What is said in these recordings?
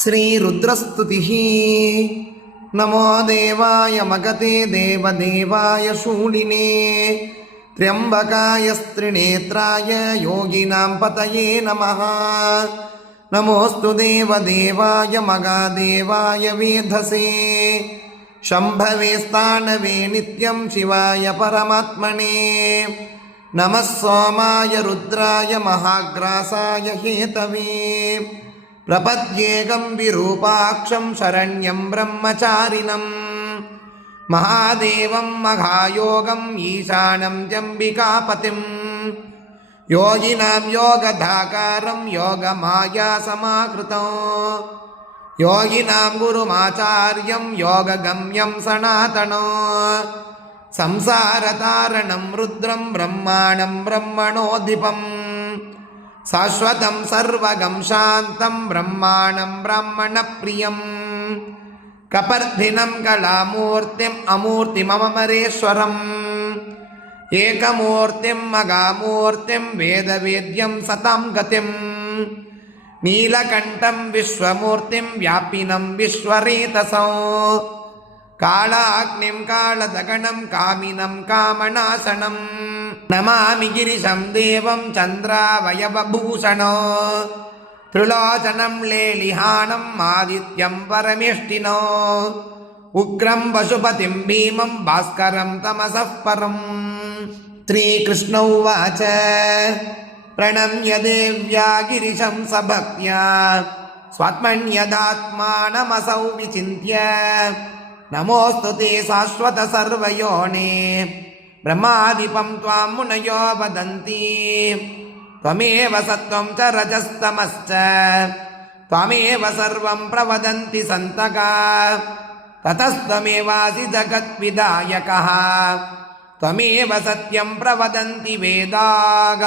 श्रीरुद्रस्तुतिः। नमो देवाय मगते देवदेवाय शूलिने त्र्यम्बकाय स्त्रिनेत्राय योगिनां पतये नमः। नमोऽस्तु देवदेवाय मगादेवाय वेधसे शम्भवे स्थानवे नित्यं शिवाय परमात्मने। नमः सोमाय रुद्राय महाग्रासाय हेतवे प्रपद्येकं विरूपाक्षं शरण्यं ब्रह्मचारिणं महादेवं महायोगम् ईशानं जम्बिकापतिं योगिनां योगधाकारं योगमायासमाकृतं योगिनां गुरुमाचार्यं योगगम्यं सनातनं संसारतारणं रुद्रं ब्रह्माणं ब्रह्मणोऽधिपम् शाश्वतं सर्वगं शान्तं ब्रह्माणं ब्राह्मणप्रियं कपर्धिनं कलामूर्तिम् अमूर्तिममरेश्वरम् एकमूर्तिं मगामूर्तिं वेदवेद्यं सतां गतिं नीलकण्ठं विश्वमूर्तिं व्यापिनं विश्वरेतसं कालाग्निं कालदगणं कामिनं कामनाशनं नमामि गिरिशं देवं चन्द्रावयवभूषणो त्रिलोचनं लेलिहानम् आदित्यं परमेष्टिनो उग्रं पशुपतिं भीमं भास्करं तमसः परम्। श्रीकृष्ण उवाच प्रणम्य देव्या गिरिशं स भक्त्या स्वात्मन्यदात्मानमसौ विचिन्त्य नमोऽस्तु ते शाश्वत सर्वयोने ब्रह्मादिपं त्वां मुनयो वदन्ति त्वमेव सत्त्वं च रजस्तमश्च त्वमेव सर्वं प्रवदन्ति सन्तका ततस्त्वमेवासि जगद्विदायकः त्वमेव सत्यं प्रवदन्ति वेदाः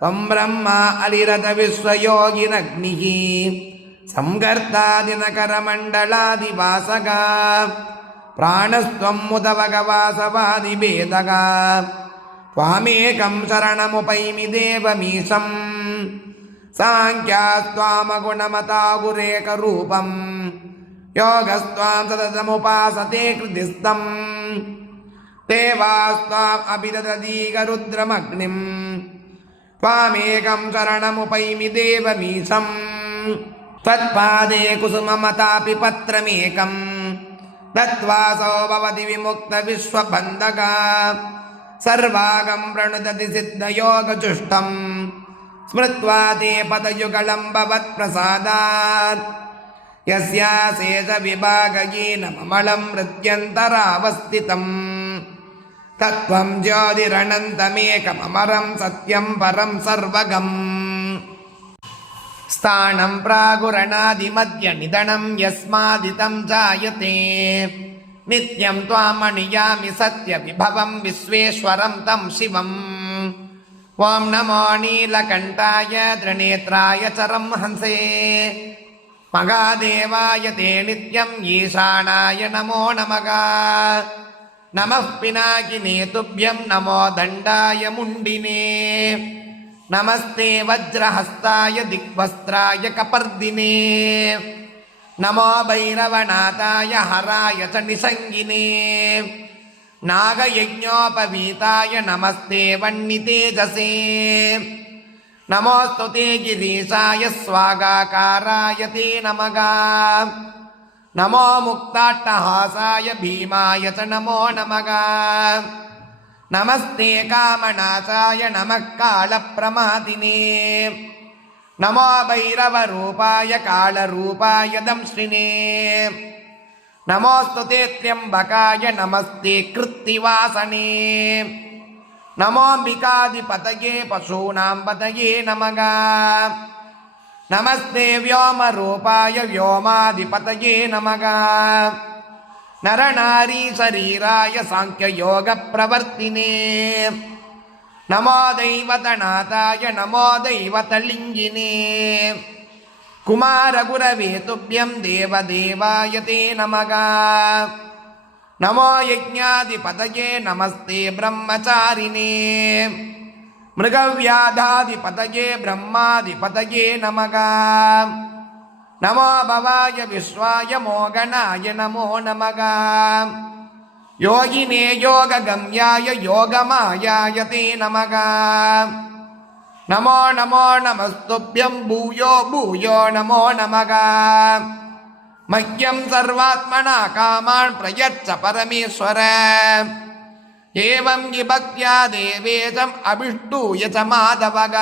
त्वं ब्रह्मा अलिरतविश्वयोगिनग्निः संगर्तादिनकरमण्डलादिवासगा प्राणस्त्वं मुदवगवासवादिभेदगा त्वामेकं शरणमुपैमि देवमीशं साङ्ख्यास्त्वामगुणमता गुरेकरूपं योगस्त्वां सततमुपासते कृतिस्थं देवास्त्वाम् अभिदधतीकरुद्रमग्निं त्वामेकं शरणमुपैमि देवमीशं तत्पादे कुसुममतापि पत्रमेकं दत्त्वासो भवति विमुक्तविश्वबन्धका सर्वागं प्रणुदति सिद्धयोगजुष्टं स्मृत्वा ते पदयुगलं भवत्प्रसादात् यस्याशेषविभागयेन ममलं हृद्यन्तरावस्थितं तत्त्वं ज्योतिरनन्तमेकममरं सत्यं परं सर्वगम् स्थानं प्रागुरणादिमध्यनिधनं यस्मादितं जायते नित्यं त्वामनुयामि सत्यविभवं विश्वेश्वरं तं शिवम्। ॐ नमो नीलकण्ठाय त्रिनेत्राय चरंहंसे मगादेवाय ते नित्यं ईशानाय नमो नमः। नमः पिनाकिने तुभ्यं नमो दण्डाय मुण्डिने नमस्ते वज्रहस्ताय दिग्वस्त्राय कपर्दिने नमो भैरवनाथाय हराय च निषङ्गिने नागयज्ञोपवीताय नमस्ते वह्नितेजसे नमोऽस्तु ते गिरीशाय स्वागाकाराय ते नमः। नमो मुक्ताट्टहासाय भीमाय च नमो नमः। नमस्ते कामनाशाय नमः कालप्रमादिने नमो भैरवरूपाय कालरूपाय दंश्रिने नमोऽस्तु ते त्र्यम्बकाय नमस्ते कृत्तिवासने नमोऽम्बिकाधिपतये पशूनां पतये नमः। नमस्ते व्योमरूपाय व्योमाधिपतये नमः। नरनारीशरीराय साङ्ख्ययोगप्रवर्तिने नमो दैवतनाथाय नमो दैवतलिङ्गिने कुमारगुरवे तुभ्यं देवदेवाय ते नमः। नमो यज्ञाधिपतये नमस्ते ब्रह्मचारिणे मृगव्याधाधिपतये ब्रह्माधिपतये नमः। நமோ பவாய விஸ்வாய மோகனாய நமோ நமக யோகினே யோககம்யாய யோகமாயாய தே நமக நமோ நமோ நமஸ்துப்யம் பூயோ பூயோ நமோ நமக மஹ்யம் சர்வாத்மனா காமான் பிரயச்ச பரமேஸ்வர ஏவம் விபக்த்யா தேவேசம் அபிஷ்டூய ச மாதவக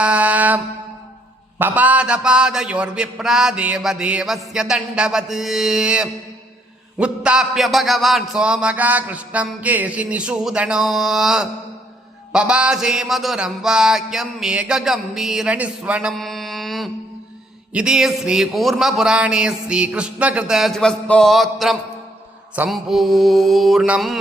பபாதபாதயோர்விப்ரா தேவதேவஸ்ய தண்டவத் உத்தாப்ய பகவான் சோமகா கிருஷ்ணம் கேசி நிஷூதனோ பபாசே மதுரம் வாக்கியம் மேககம்பீர நிஸ்வனம் இது ஸ்ரீகூர்மபுராணே ஸ்ரீகிருஷ்ணகிருத சிவஸ்தோத்திரம் சம்பூர்ணம்.